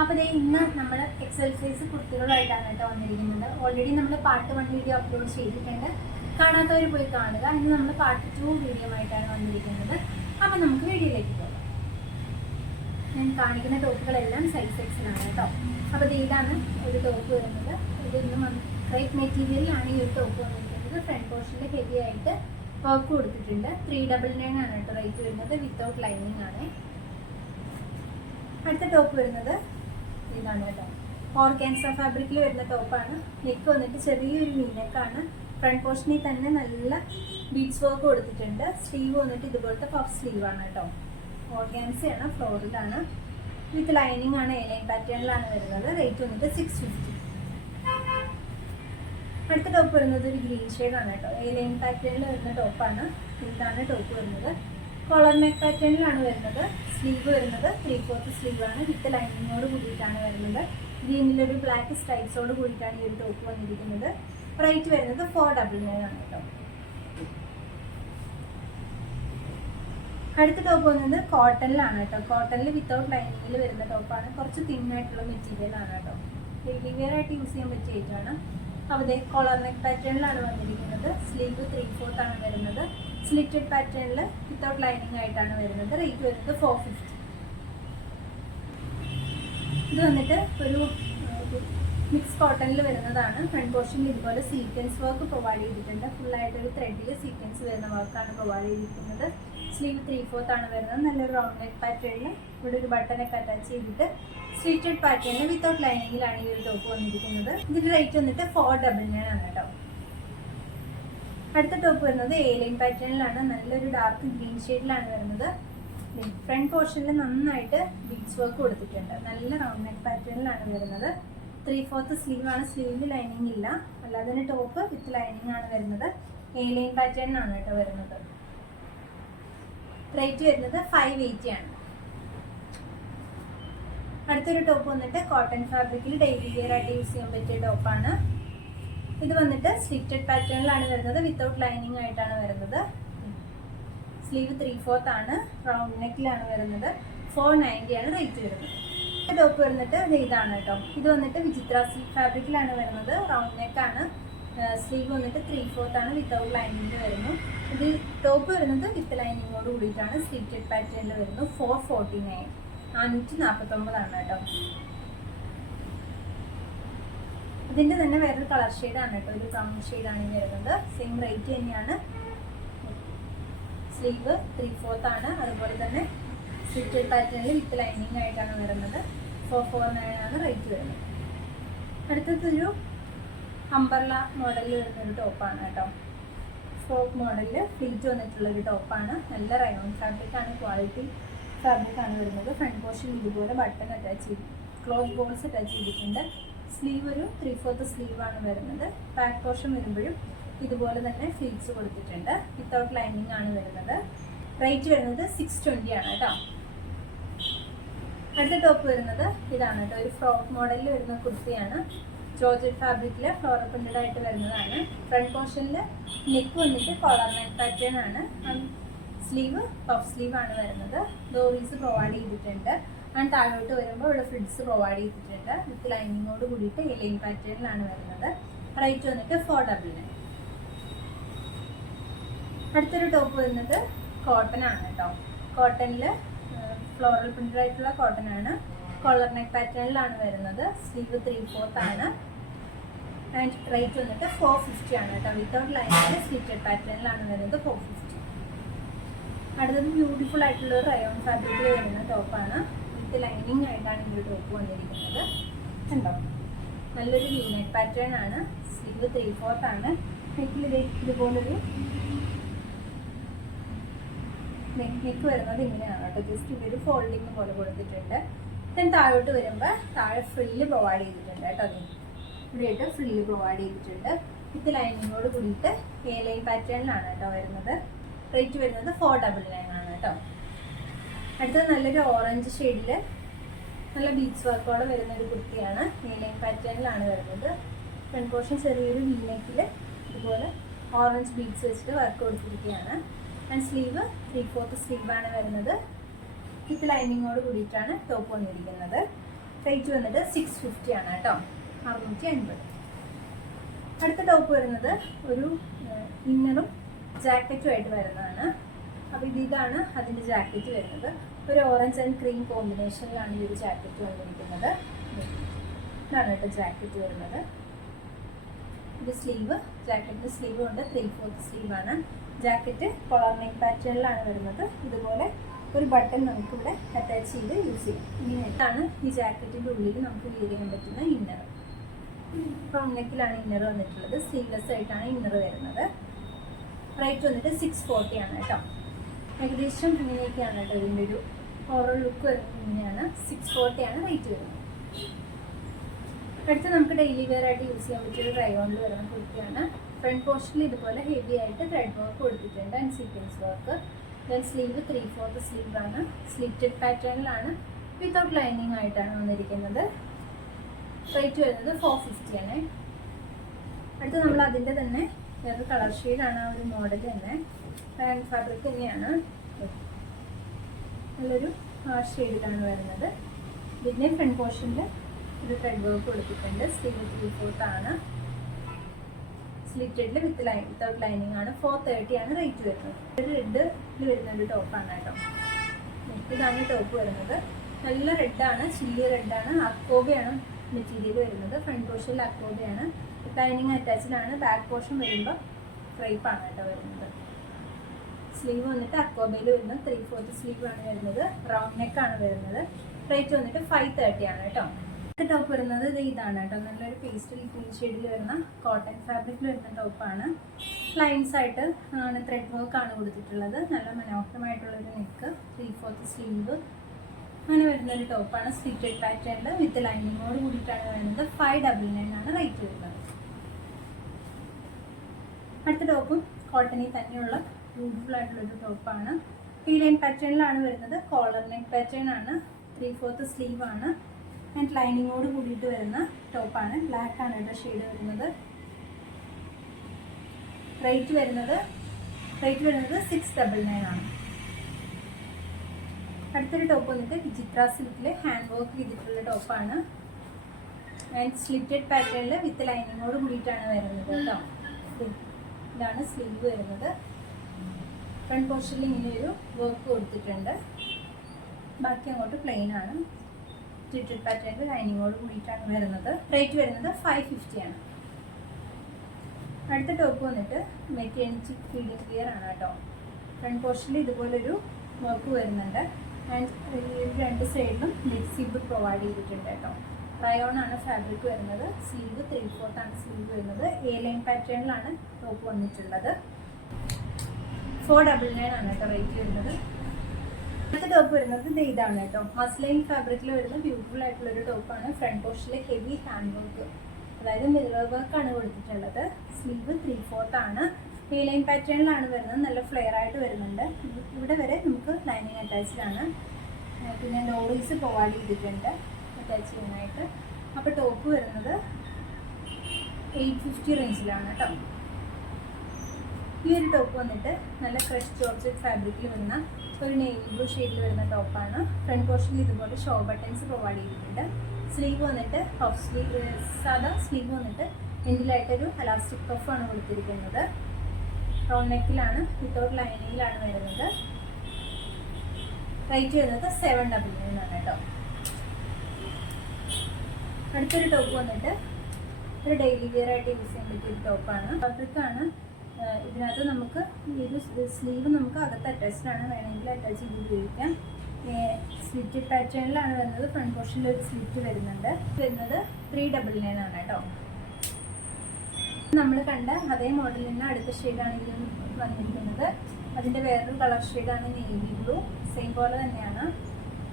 അപ്പോൾ ഇന്ന് നമ്മൾ എക്സസൈസ് കുർത്തികളുമായിട്ടാണ് കേട്ടോ വന്നിരിക്കുന്നത്. ഓൾറെഡി നമ്മൾ പാർട്ട് വൺ വീഡിയോ അപ്ലോഡ് ചെയ്തിട്ടുണ്ട്. കാണാത്തവർ പോയി കാണുക. ഇന്ന് നമ്മൾ പാർട്ട് ടു വീഡിയോ ആയിട്ടാണ് വന്നിരിക്കുന്നത്. അപ്പോൾ നമുക്ക് വീഡിയോയിലേക്ക് പോകാം. ഞാൻ കാണിക്കുന്ന ടോപ്പുകളെല്ലാം സൈസ് എക്സിലാണ് കേട്ടോ. അപ്പോൾ ഇതാണ് ഒരു ടോപ്പ് വരുന്നത്. ഇതൊന്നും ക്രൈറ്റ് മെറ്റീരിയലാണ് ഈ ഒരു ടോപ്പ് വന്നിരിക്കുന്നത്. ഫ്രണ്ട് പോർഷനിൽ ഹെവി ആയിട്ട് വർക്ക് കൊടുത്തിട്ടുണ്ട്. ത്രീ ഡബിൾ നയൻ ആണ് കേട്ടോ റേറ്റ് വരുന്നത്. വിത്തൗട്ട് ലൈനിങ് ആണ്. അടുത്ത ടോപ്പ് വരുന്നത് ഇതാണ് കേട്ടോ. ഓർഗാൻസ ഫാബ്രിക്കിൽ വരുന്ന ടോപ്പാണ് നെക്ക് വന്നിട്ട് ചെറിയൊരു മീനക്കാണ് ഫ്രണ്ട് പോർഷനിൽ തന്നെ നല്ല ബീഡ്സ് വർക്ക് കൊടുത്തിട്ടുണ്ട്. സ്ലീവ് വന്നിട്ട് ഇതുപോലത്തെ പഫ് സ്ലീവ് ആണ് കേട്ടോ. ഓർഗാൻസയാണ് ഫ്ലോറിലാണ് വിത്ത് ലൈനിങ് ആണ് എ ലൈൻ പാറ്റേണിലാണ് വരുന്നത്. റേറ്റ് വന്നിട്ട് സിക്സ് ഫിഫ്റ്റി അടുത്ത ടോപ്പ് വരുന്നത് ഒരു ഗ്രീൻ ഷെയ്ഡാണ് കേട്ടോ. ലൈൻ പാറ്റേണിൽ വരുന്ന ടോപ്പാണ് ഇതാണ് ടോപ്പ് വരുന്നത്. കോളർ നെക്ക് പാറ്റേണിലാണ് വരുന്നത്. സ്ലീവ് വരുന്നത് ത്രീ ഫോർത്ത് സ്ലീവാണ് വിത്ത് ലൈനിങ്ങോട് കൂടിയിട്ടാണ് വരുന്നത്. ഗ്രീനിലൊരു ബ്ലാക്ക് സ്ട്രൈപ്സോട് കൂടിയിട്ടാണ് ഈ ഒരു ടോപ്പ് വന്നിരിക്കുന്നത്. റേറ്റ് വരുന്നത് ഫോർ ഡബിൾ നയൻ ആണ് കേട്ടോ അടുത്ത ടോപ്പ് വന്നത് കോട്ടണിലാണ് കേട്ടോ കോട്ടണിൽ വിത്തൗട്ട് ലൈനിങ്ങിൽ വരുന്ന ടോപ്പാണ് കുറച്ച് തിന്നായിട്ടുള്ള മെറ്റീരിയൽ ആണ് കേട്ടോ ഡെയിലി വെയർ ആയിട്ട് യൂസ് ചെയ്യാൻ പറ്റിയ ഐറ്റമാണ് അവിടെ കോളർ നെക്ക് പാറ്റേണിലാണ് വന്നിരിക്കുന്നത്. സ്ലീവ് ത്രീ ഫോർത്ത് ആണ് വരുന്നത്. സ്ലിറ്റഡ് പാറ്റേണിൽ വിത്തൗട്ട് ലൈനിങ് ആയിട്ടാണ് വരുന്നത്. റേറ്റ് വരുന്നത് ഫോർ ഫിഫ്റ്റി ഇത് വന്നിട്ട് ഒരു മിക്സ് കോട്ടണിൽ വരുന്നതാണ്. ഫ്രണ്ട് പോർഷനിൽ ഇതുപോലെ സീക്വൻസ് വർക്ക് പ്രൊവൈഡ് ചെയ്തിട്ടുണ്ട്. ഫുള്ളായിട്ട് ഒരു ത്രെഡിൽ സീക്വൻസ് വരുന്ന വർക്കാണ് പ്രൊവൈഡ് ചെയ്തിരിക്കുന്നത്. സ്ലീവ് ത്രീ ഫോർത്ത് ആണ് വരുന്നത്. നല്ലൊരു റൗണ്ട് നെക്ക് പാറ്റേണിൽ ഇവിടെ ഒരു ബട്ടനൊക്കെ അറ്റാച്ച് ചെയ്തിട്ട് സ്ലീറ്റഡ് പാറ്റേണിൽ വിത്തൗട്ട് ലൈനിങ്ങിലാണ് ഈ ഒരു ടോപ്പ് വന്നിരിക്കുന്നത്. ഇതിന്റെ റേറ്റ് വന്നിട്ട് ഫോർ ഡബിൾ നയൻ ആണ് കേട്ടോ അടുത്ത ടോപ്പ് വരുന്നത് എ ലൈൻ പാറ്റേണിലാണ് നല്ലൊരു ഡാർക്ക് ഗ്രീൻ ഷെയ്ഡിലാണ് വരുന്നത്. ഫ്രണ്ട് പോർഷനിൽ നന്നായിട്ട് ബീഡ്സ് വർക്ക് കൊടുത്തിട്ടുണ്ട്. നല്ല റൗണ്ട് നെക്ക് പാറ്റേണിലാണ് വരുന്നത്. ത്രീ ഫോർത്ത് സ്ലീവ് ആണ്. സ്ലീവിൽ ലൈനിങ് ഇല്ല. അല്ലാതെ ടോപ്പ് വിത്ത് ലൈനിങ് ആണ് വരുന്നത്. എ ലൈൻ പാറ്റേണിനാണ് കേട്ടോ വരുന്നത്. റേറ്റ് വരുന്നത് ഫൈവ് എയ്റ്റി ആണ്. അടുത്തൊരു ടോപ്പ് വന്നിട്ട് കോട്ടൺ ഫാബ്രിക്കിൽ ഡെയിലി വെയർ ആയിട്ട് യൂസ് ചെയ്യാൻ പറ്റിയ ടോപ്പാണ് ഇത് വന്നിട്ട് സ്ലിറ്റഡ് പാറ്റേണിലാണ് വരുന്നത് വിത്തൗട്ട് ലൈനിങ് ആയിട്ടാണ് വരുന്നത്. സ്ലീവ് ത്രീ ഫോർത്ത് ആണ് റൗണ്ട് നെക്കിലാണ് വരുന്നത്. ഫോർ നയന്റി ആണ് റേറ്റ് വരുന്നത്. ടോപ്പ് വന്നിട്ട് ഇതാണ് കേട്ടോ. ഇത് വന്നിട്ട് വിചിത്ര സിൽക്ക് ഫാബ്രിക്കിലാണ് വരുന്നത് റൗണ്ട് നെക്കാണ് സ്ലീവ് വന്നിട്ട് ത്രീ ഫോർത്ത് ആണ് വിത്തൗട്ട് ലൈനിങ്ങിൽ വരുന്നു. ഇത് ടോപ്പ് വരുന്നത് വിത്ത് ലൈനിങ്ങോട് കൂടിയിട്ടാണ് സ്ലിറ്റഡ് പാറ്റേണിൽ വരുന്നു ഫോർ ഫോർട്ടി നയൻ നാനൂറ്റി നാൽപ്പത്തൊമ്പതാണ് കേട്ടോ. ഇതിന്റെ തന്നെ വേറൊരു കളർ ഷെയ്ഡാണ് കേട്ടോ. ഒരു ബ്രൗൺ ഷെയ്ഡാണ് ഇനി വരുന്നത്. സെയിം റേറ്റ് തന്നെയാണ്. സ്ലീവ് ത്രീ ഫോർത്ത് ആണ്. അതുപോലെ തന്നെ സ്വിറ്റഡ് പാറ്റേണിൽ വിത്ത് ലൈനിങ് ആയിട്ടാണ് വരുന്നത്. ഫോർ ഫോർ നയൻ ആണ് റേറ്റ് വരുന്നത്. അടുത്തതൊരു അംബർല മോഡലിൽ വരുന്നൊരു ടോപ്പാണ് കേട്ടോ. ഫ്രോക്ക് മോഡലിൽ ഫ്ലീറ്റ് വന്നിട്ടുള്ളൊരു ടോപ്പാണ് നല്ല റയോൺ ഫാബ്രിക് ആണ് ക്വാളിറ്റി ഫാബ്രിക് ആണ് വരുന്നത്. ഫ്രണ്ട് പോർഷൻ ഇതുപോലെ ബട്ടൺ അറ്റാച്ച് ചെയ്ത് ക്ലോസ് ബോൾസ് അറ്റാച്ച് ചെയ്തിട്ടുണ്ട്. സ്ലീവ് ഒരു ത്രീ ഫോർത്ത് സ്ലീവ് ആണ് വരുന്നത്. ബാക്ക് പോർഷൻ വരുമ്പോഴും ഇതുപോലെ തന്നെ ഫ്ലീറ്റ്സ് കൊടുത്തിട്ടുണ്ട്. വിത്തൗട്ട് ലൈനിങ് ആണ് വരുന്നത്. റേറ്റ് വരുന്നത് സിക്സ് ട്വന്റി ആണ് കേട്ടോ. അടുത്ത ടോപ്പ് വരുന്നത് ഇതാണ് കേട്ടോ. ഒരു ഫ്രോക്ക് മോഡലിൽ വരുന്ന കുർത്തിയാണ്. ജോർജറ്റ് ഫാബ്രിക്കിൽ ഫ്ലോറൽ പ്രിന്റഡ് ആയിട്ട് വരുന്നതാണ്. ഫ്രണ്ട് പോർഷനിൽ നെക്ക് വന്നിട്ട് കോളർ നെക്ക് പാറ്റേൺ ആണ്. സ്ലീവ് പഫ് സ്ലീവ് ആണ് വരുന്നത്. ഡോറീസ് പ്രൊവൈഡ് ചെയ്തിട്ടുണ്ട്. ആൻഡ് താഴോട്ട് വരുമ്പോൾ ഇവിടെ ഫ്രിഡ്സ് പ്രൊവൈഡ് ചെയ്തിട്ടുണ്ട്. വിത്ത് ലൈനിങ്ങോട് കൂടിയിട്ട് ഈ ലൈൻ പാറ്റേണിലാണ് വരുന്നത്. റേറ്റ് വന്നിട്ട് ഫോർ ഡബിൾ നയൻ അടുത്തൊരു ടോപ്പ് വരുന്നത് കോട്ടൺ ആണ് കേട്ടോ കോട്ടണിൽ ഫ്ലോറൽ പ്രിന്റഡ് ആയിട്ടുള്ള കോട്ടൺ ആണ്. കോളർ നെക്ക് പാറ്റേണിലാണ് വരുന്നത്. സ്ലീവ് ത്രീ ഫോർത്ത് ആണ്. ആൻഡ് റേറ്റ് വന്നിട്ട് ഫോർ ഫിഫ്റ്റി ആണ് കേട്ടോ വിത്തൗട്ട് ലൈനിൽ സ്റ്റിച്ചഡ് പാറ്റേണിലാണ് വരുന്നത് ഫോർ ഫിഫ്റ്റി അടുത്തത് ബ്യൂട്ടിഫുൾ ആയിട്ടുള്ള ഒരു റയോൺ ഫാബ്രിക്കിൽ വരുന്ന ടോപ്പാണ് വിത്ത് ലൈനിങ് ആയിട്ടാണ് ഒരു ടോപ്പ് വന്നിരിക്കുന്നത്. കണ്ടോ? നല്ലൊരു യൂണിറ്റ് പാറ്റേൺ ആണ്. സ്ലീവ് ത്രീ ഫോർത്ത് ആണ് നെക്കിൽ ഇതുപോലൊരു നെക്ക് നെക്ക് വരുന്നത് ഇങ്ങനെയാണ് കേട്ടോ. ജസ്റ്റ് ഇതൊരു ഫോൾഡിങ് പോലെ കൊടുത്തിട്ടുണ്ട്. ദെൻ താഴോട്ട് വരുമ്പോൾ താഴെ ഫ്രില്ല് പ്രൊവൈഡ് ചെയ്തിട്ടുണ്ട് കേട്ടോ ഇവിടെയായിട്ട് ഫ്രില്ല് പ്രൊവൈഡ് ചെയ്തിട്ടുണ്ട്. വിത്ത് ലൈനിങ്ങോട് കൂടിയിട്ട് എ ലൈൻ പാറ്റേണിലാണ് കേട്ടോ വരുന്നത്. റേറ്റ് വരുന്നത് ഫോർ ഡബിൾ നയൻ ആണ് കേട്ടോ. അടുത്തത് നല്ലൊരു ഓറഞ്ച് ഷെയ്ഡിൽ നല്ല ബീച്ച് വർക്കോടെ വരുന്ന ഒരു കുർത്തിയാണ്. എ പാറ്റേണിലാണ് വരുന്നത്. ഫ്രണ്ട് പോർഷൻ ചെറിയൊരു വീനെക്കിൽ ഇതുപോലെ ഓറഞ്ച് ബീഡ്സ് വെച്ചിട്ട് വർക്ക് കൊടുത്തിരിക്കുകയാണ്. ആൻഡ് സ്ലീവ് ത്രീ ഫോർത്ത് സ്ലീവാണ് വരുന്നത്. വിത്ത് ലൈനിങ്ങോട് കൂടിയിട്ടാണ് ടോപ്പ് വന്നിരിക്കുന്നത്. റേറ്റ് വന്നിട്ട് സിക്സ് ഫിഫ്റ്റി ആണ് കേട്ടോ. അറുന്നൂറ്റി അൻപത് അടുത്ത ടോപ്പ് വരുന്നത് ഒരു ഇന്നറും ജാക്കറ്റും ആയിട്ട് വരുന്നതാണ്. അപ്പോൾ ഇത് ഇതാണ് അതിന്റെ ജാക്കറ്റ് വരുന്നത്. ഒരു ഓറഞ്ച് ആൻഡ് ക്രീം കോമ്പിനേഷനിലാണ് ഈ ഒരു ജാക്കറ്റ് വന്നിരിക്കുന്നത്. ഇതാണ് കേട്ടോ ജാക്കറ്റ് വരുന്നത്. ഇത് സ്ലീവ് ജാക്കറ്റിന്റെ സ്ലീവ് കൊണ്ട് ത്രീ ഫോർത്ത് സ്ലീവാണ് ജാക്കറ്റ് കോളർ നെക്ക് പാറ്റേണിലാണ് വരുന്നത്. ഇതുപോലെ ഒരു ബട്ടൺ നമുക്കിവിടെ അറ്റാച്ച് ചെയ്ത് യൂസ് ചെയ്യാം. ഇങ്ങനെയാണ് ഈ ജാക്കറ്റിന്റെ ഉള്ളിൽ നമുക്ക് വീർ ചെയ്യാൻ പറ്റുന്ന ഇന്നർ റൗണ്ട് നെക്കിലാണ് ഇന്നർ വന്നിട്ടുള്ളത്. സ്ലീവ്ലെസ് ആയിട്ടാണ് ഇന്നർ വരുന്നത്. റേറ്റ് വന്നിട്ട് സിക്സ് ഫോർട്ടി ആണ് കേട്ടോ. ഏകദേശം ഇങ്ങനെയൊക്കെയാണ് കേട്ടോ ഇതിന്റെ ഒരു ഓവറോൾ ലുക്ക് വരുന്നത് ഇങ്ങനെയാണ് സിക്സ് ഫോർട്ടിയാണ് റേറ്റ് വരുന്നത്. അടുത്ത് നമുക്ക് ഡെയിലി വെയർ ആയിട്ട് യൂസ് ചെയ്യാൻ പറ്റിയ ഒരു റയോണിൽ വരുന്ന കുർത്തിയാണ്. ഫ്രണ്ട് പോർഷനിൽ ഇതുപോലെ ഹെവി ആയിട്ട് ത്രെഡ് വർക്ക് കൊടുത്തിട്ടുണ്ട് and sequence work then sleeve three fourth ആണ്. സ്ലിറ്റഡ് പാറ്റേണിലാണ് വിത്തൗട്ട് ലൈനിങ് ആയിട്ടാണ് വന്നിരിക്കുന്നത്. റേറ്റ് വരുന്നത് ഫോർ ഫിഫ്റ്റി ആണ്. അടുത്ത് നമ്മൾ അതിന്റെ തന്നെ വേറൊരു കളർ ഷെയ്ഡാണ് ആ ഒരു മോഡൽ തന്നെ. ഹാൻഡ് ഫാബ്രിക് തന്നെയാണ്. നല്ലൊരു ഷെയ്ഡിലാണ് വരുന്നത്. പിന്നെ ഫ്രണ്ട് പോർഷനിൽ ഒരു ത്രെഡ് വർക്ക് കൊടുത്തിട്ടുണ്ട്. സ്ലീവ് ത്രീ ഫോർത്ത് ആണ് സ്ലിറ്റഡിൽ വിത്ത് ലൈൻ വിത്തൗട്ട് ലൈനിങ് ആണ്. ഫോർ തേർട്ടി ആണ് റേറ്റ് വരുന്നത്. ഒരു റെഡിൽ വരുന്ന ഒരു ടോപ്പാണ് കേട്ടോ. ഇതാണ് ടോപ്പ് വരുന്നത്. നല്ല റെഡാണ് ചില്ലി റെഡാണ് അക്കോബയാണ് മെറ്റീരിയൽ വരുന്നത്. ഫ്രണ്ട് പോർഷനിൽ അക്കോബയാണ് ലൈനിങ് അറ്റാച്ച്ഡ് ആണ്. ബാക്ക് പോർഷൻ വരുമ്പോൾ ക്രൈപ്പാണ് കേട്ടോ വരുന്നത്. സ്ലീവ് വന്നിട്ട് അക്കോബയിൽ വരുന്ന. ത്രീ ഫോർത്ത് സ്ലീവ് ആണ് വരുന്നത്. റൗണ്ട് നെക്ക് ആണ് വരുന്നത്. റേറ്റ് വന്നിട്ട് ഫൈവ് തേർട്ടി ആണ് കേട്ടോ. ടോപ്പ് വരുന്നത് ഇത് ഇതാണ് കേട്ടോ. നല്ലൊരു പേസ്റ്റൽ ഗ്രീൻ ഷെയ്ഡിൽ വരുന്ന കോട്ടൺ ഫാബ്രിക്കിൽ വരുന്ന ടോപ്പാണ് ലൈൻസ് ആയിട്ട് ത്രെഡ് വർക്ക് ആണ് കൊടുത്തിട്ടുള്ളത്. നല്ല മനോഹരമായിട്ടുള്ളൊരു നെക്ക് ത്രീ ഫോർത്ത് സ്ലീവ് അങ്ങനെ വരുന്ന ഒരു ടോപ്പാണ് സ്റ്റിറ്റഡ് പാറ്റേണിൽ വിത്ത് ലൈനിങ്ങോട് കൂടിയിട്ടാണ് വരുന്നത്. ഫൈവ് ഡബിൾ നയൻ ആണ് റേറ്റ് വരുന്നത്. അടുത്ത ടോപ്പും കോട്ടണിൽ തന്നെയുള്ള ബ്യൂട്ടിഫുൾ ആയിട്ടുള്ളൊരു ടോപ്പാണ് ഈ ലൈൻ പാറ്റേണിലാണ് വരുന്നത്. കോളർ നെക്ക് പാറ്റേൺ ആണ്. ത്രീ ഫോർത്ത് സ്ലീവ് ആണ് ആൻഡ് ലൈനിങ്ങോട് കൂടിയിട്ട് വരുന്ന ടോപ്പാണ് ബ്ലാക്ക് ആണ് കേട്ടോ ഷെയ്ഡ് വരുന്നത്. റേറ്റ് വരുന്നത്. റേറ്റ് വരുന്നത് സിക്സ് ഡബിൾ നയൻ ആണ്. അടുത്തൊരു ടോപ്പ് വന്നിട്ട് വിചിത്ര സിൽക്കിൽ ഹാൻഡ് വർക്ക് ചെയ്തിട്ടുള്ള ടോപ്പാണ്. ആൻഡ് സ്ലിറ്റഡ് പാറ്റേണിൽ വിത്ത് ലൈനിങ്ങോട് കൂടിയിട്ടാണ് വരുന്നത് കേട്ടോ. ഇതാണ് സ്ലീവ് വരുന്നത്. ഫ്രണ്ട് പോർഷനിൽ ഇങ്ങനെ ഒരു വർക്ക് കൊടുത്തിട്ടുണ്ട്. ബാക്കി അങ്ങോട്ട് പ്ലെയിൻ ആണ്. സ്ലിറ്റഡ് പാറ്റേണിൽ ലൈനിങ്ങോട് കൂടിയിട്ടാണ് വരുന്നത്. റേറ്റ് വരുന്നത് ഫൈവ് ഫിഫ്റ്റി ആണ്. അടുത്ത ടോപ്പ് വന്നിട്ട് മെറ്റേണിറ്റി ഫീഡിങ് ക്ലിയർ ആണ് കേട്ടോ. ഫ്രണ്ട് പോർഷനിൽ ഇതുപോലൊരു വർക്ക് വരുന്നുണ്ട്. രണ്ട് സൈഡിലും നെറ്റ് സീബ് പ്രൊവൈഡ് ചെയ്തിട്ടുണ്ട് കേട്ടോ. റയോൺ ആണ് ഫാബ്രിക് വരുന്നത്. സ്ലീവ് ത്രീ ഫോർത്ത് ആണ് സ്ലീവ് വരുന്നത്. എ ലൈൻ പാറ്റേണിലാണ് ടോപ്പ് വന്നിട്ടുള്ളത്. ഫോർ ഡബിൾ നയൻ ആണ് കേട്ടോ റേറ്റ് വരുന്നത്. അടുത്ത ടോപ്പ് വരുന്നത് ഇത് ഇതാണ് കേട്ടോ. മസ്ലൈൻ ഫാബ്രിക്കിൽ വരുന്ന ബ്യൂട്ടിഫുൾ ആയിട്ടുള്ള ഒരു ടോപ്പാണ് ഫ്രണ്ട് പോർഷനിൽ ഹെവി ഹാൻഡ് വർക്ക് അതായത് മിറർ വർക്ക് ആണ് കൊടുത്തിട്ടുള്ളത്. സ്ലീവ് ത്രീ ഫോർത്ത് ആണ്. എ ലൈൻ പാറ്റേണിലാണ് വരുന്നത്. നല്ല ഫ്ലെയർ ആയിട്ട് വരുന്നുണ്ട്. ഇവിടെ വരെ നമുക്ക് ലൈനിങ് അറ്റാച്ച്ഡ് ആണ് പിന്നെ ലോറീസ് പ്രൊവൈഡ് ചെയ്തിട്ടുണ്ട്. അറ്റാച്ച് ചെയ്യാനായിട്ട്. അപ്പോൾ ടോപ്പ് വരുന്നത് എയ്റ്റ് ഫിഫ്റ്റി റേഞ്ചിലാണ് കേട്ടോ ഈ ഒരു ടോപ്പ് വന്നിട്ട് നല്ല ഫ്രഷ് ജോർജറ്റ് ഫാബ്രിക്കിൽ വരുന്ന ഒരു നേവി ബ്ലൂ ഷെയ്ഡിൽ വരുന്ന ടോപ്പാണ്. ഫ്രണ്ട് പോർഷനിൽ ഇതുപോലെ ഷോ ബട്ടൺസ് പ്രൊവൈഡ് ചെയ്തിട്ടുണ്ട്. സ്ലീവ് വന്നിട്ട് പഫ് സ്ലീവ് സാധാ സ്ലീവ് വന്നിട്ട് എൻഡിലായിട്ടൊരു അലാസ്റ്റിക് പഫാണ് കൊടുത്തിരിക്കുന്നത്. റൗണ്ട് നെക്കിലാണ് വിത്തൗട്ട് ലൈനിങ്ങിലാണ് വരുന്നത്. റേറ്റ് വരുന്നത് സെവൻ ഡബിൾ നയൻ ആണ് കേട്ടോ അടുത്തൊരു ടോപ്പ് വന്നിട്ട് ഒരു ഡെയിലി വെയർ ആയിട്ട് യൂസ് ചെയ്യാൻ പറ്റിയ ഒരു ടോപ്പാണ് ഫാബ്രിക്കാണ് ഇതിനകത്ത് നമുക്ക് ഇത് സ്ലീവ് നമുക്ക് അകത്ത് അറ്റാച്ച്ഡ് ആണ്. വേണമെങ്കിൽ അറ്റാച്ച് ചെയ്ത് ഉപയോഗിക്കാം. സ്ലിറ്റ് പാറ്റേണിലാണ് വരുന്നത്. ഫ്രണ്ട് പോർഷനിൽ ഒരു സ്ലിറ്റ് വരുന്നുണ്ട്. വരുന്നത് ത്രീ ഡബിൾ നയൻ ആണ് കേട്ടോ നമ്മൾ കണ്ട അതേ മോഡലിൽ നിന്ന് അടുത്ത ഷെയ്ഡാണ് ഇതിൽ വന്നിരിക്കുന്നത്. അതിന്റെ വേറൊരു കളർ ഷെയ്ഡാണ് നേവി ബ്ലൂ സെയിം പോലെ തന്നെയാണ്.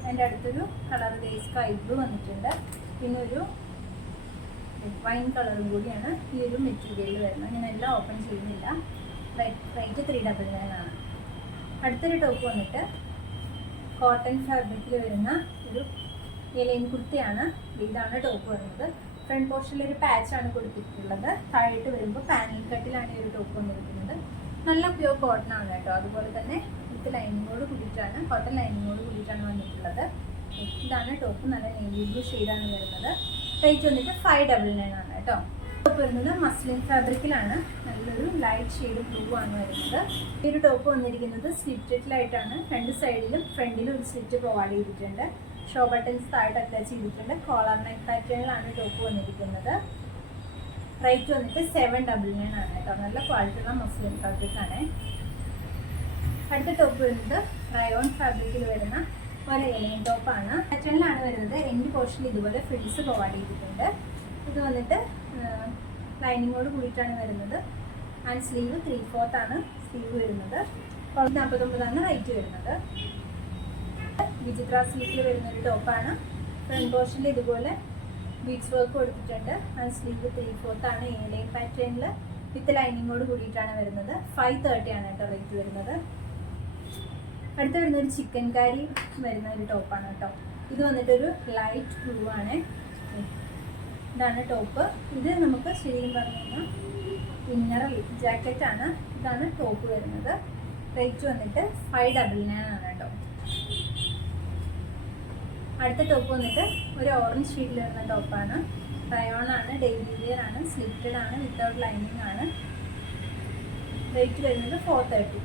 അതിന്റെ അടുത്തൊരു കളർ സ്കൈ ബ്ലൂ വന്നിട്ടുണ്ട്. പിന്നെ ഒരു വൈൻ കളറും കൂടിയാണ് ഈ ഒരു മെറ്റീരിയലിൽ വരുന്നത്. ഞാൻ എല്ലാം ഓപ്പൺ ചെയ്യുന്നില്ല. റേറ്റ് ത്രീ ഡബിൾ നയൻ ആണ്. അടുത്തൊരു ടോപ്പ് വന്നിട്ട് കോട്ടൺ ഫാബ്രിക്കിൽ വരുന്ന ഒരു ഇലയിൻ കുർത്തിയാണ്. ഇതാണ് ടോപ്പ് വരുന്നത്. ഫ്രണ്ട് പോർഷനിൽ ഒരു പാച്ചാണ് കൊടുത്തിട്ടുള്ളത്. താഴോട്ട് വരുമ്പോൾ പാനൽ കട്ടിലാണ് ഈ ഒരു ടോപ്പ് വന്നിരിക്കുന്നത്. നല്ല പ്യൂർ കോട്ടൺ ആണ് കേട്ടോ. അതുപോലെ തന്നെ വിത്ത് ലൈനിങ്ങോട് കൂടിയിട്ടാണ് കോട്ടൺ ലൈനിങ്ങോട് കൂടിയിട്ടാണ് വന്നിട്ടുള്ളത്. ഇതാണ് ടോപ്പ്. നല്ല നേവി ബ്ലൂ ഷെയ്ഡാണ് വരുന്നത്. റേറ്റ് വന്നിട്ട് ഫൈവ് ഡബിൾ നയൻ ആണ് കേട്ടോ. ടോപ്പ് വരുന്നത് മസ്ലിൻ ഫാബ്രിക്കിലാണ് നല്ലൊരു ലൈറ്റ് ഷെയ്ഡ് ബ്ലൂ ആണ് വരുന്നത്. ഈ ഒരു ടോപ്പ് വന്നിരിക്കുന്നത് സ്ലിറ്റഡിലായിട്ടാണ് രണ്ട് സൈഡിലും ഫ്രണ്ടിലും ഒരു സ്ലിറ്റ് പ്രൊവൈഡ് ചെയ്തിട്ടുണ്ട്. ഷോ ബട്ടൺസ് താഴെ അറ്റാച്ച് ചെയ്തിട്ടുണ്ട് കോളർ നെക്ക് പാറ്റേണിലാണ് ടോപ്പ് വന്നിരിക്കുന്നത്. റേറ്റ് വന്നിട്ട് സെവൻ ഡബിൾ നയൻ ആണ് കേട്ടോ. നല്ല ക്വാളിറ്റിയുള്ള മസ്ലിൻ ഫാബ്രിക് ആണ്. അടുത്ത ടോപ്പ് വരുന്നത് റയോൺ ഫാബ്രിക്കിൽ വരുന്ന ഒരു എലൈൻ ടോപ്പാണ് പാറ്റേണിലാണ് വരുന്നത്. എന്റെ പോർഷനിൽ ഇതുപോലെ ഫ്രിൽസ് പ്രൊവൈഡ് ചെയ്തിട്ടുണ്ട്. ഇത് വന്നിട്ട് ലൈനിങ്ങോട് കൂടിയിട്ടാണ് വരുന്നത്. ആൻഡ് സ്ലീവ് ത്രീ ഫോർത്ത് ആണ് സ്ലീവ് വരുന്നത്. നാൽപ്പത്തൊമ്പതാണ് റേറ്റ് വരുന്നത്. വിചിത്ര സ്ലീവിൽ വരുന്ന ഒരു ടോപ്പാണ് ഫ്രണ്ട് പോർഷനിൽ ഇതുപോലെ ബീഡ്സ് വർക്ക് കൊടുത്തിട്ടുണ്ട്. ആ സ്ലീവ് ത്രീ ഫോർത്ത് ആണ്. ഏലൈൻ പാറ്റേണിൽ വിത്ത് ലൈനിങ്ങോട് കൂടിയിട്ടാണ് വരുന്നത്. ഫൈവ് തേർട്ടി ആണ് കേട്ടോ റേറ്റ് വരുന്നത്. അടുത്ത വരുന്ന ഒരു ചിക്കൻ കാരി വരുന്ന ഒരു ടോപ്പാണ് കേട്ടോ. ഇത് വന്നിട്ടൊരു ലൈറ്റ് ബ്ലൂ ആണ്. ഇതാണ് ടോപ്പ്. ഇത് നമുക്ക് ശരിക്കും പറഞ്ഞു കഴിഞ്ഞാൽ ഇന്നർ ആണ്. ഇതാണ് ടോപ്പ് വരുന്നത്. റേറ്റ് വന്നിട്ട് ഫൈവ് ഡബിൾ നയൻ ആണ് അടുത്ത ടോപ്പ് വന്നിട്ട് ഒരു ഓറഞ്ച് ഷീറ്റിൽ വരുന്ന ടോപ്പാണ് റയോൺ ആണ് ഡെയിലി വിയർ ആണ് സ്ലിറ്റഡ് ആണ് വിത്തൗട്ട് ലൈനിങ് ആണ്. റേറ്റ് വരുന്നത് ഫോർ തേർട്ടി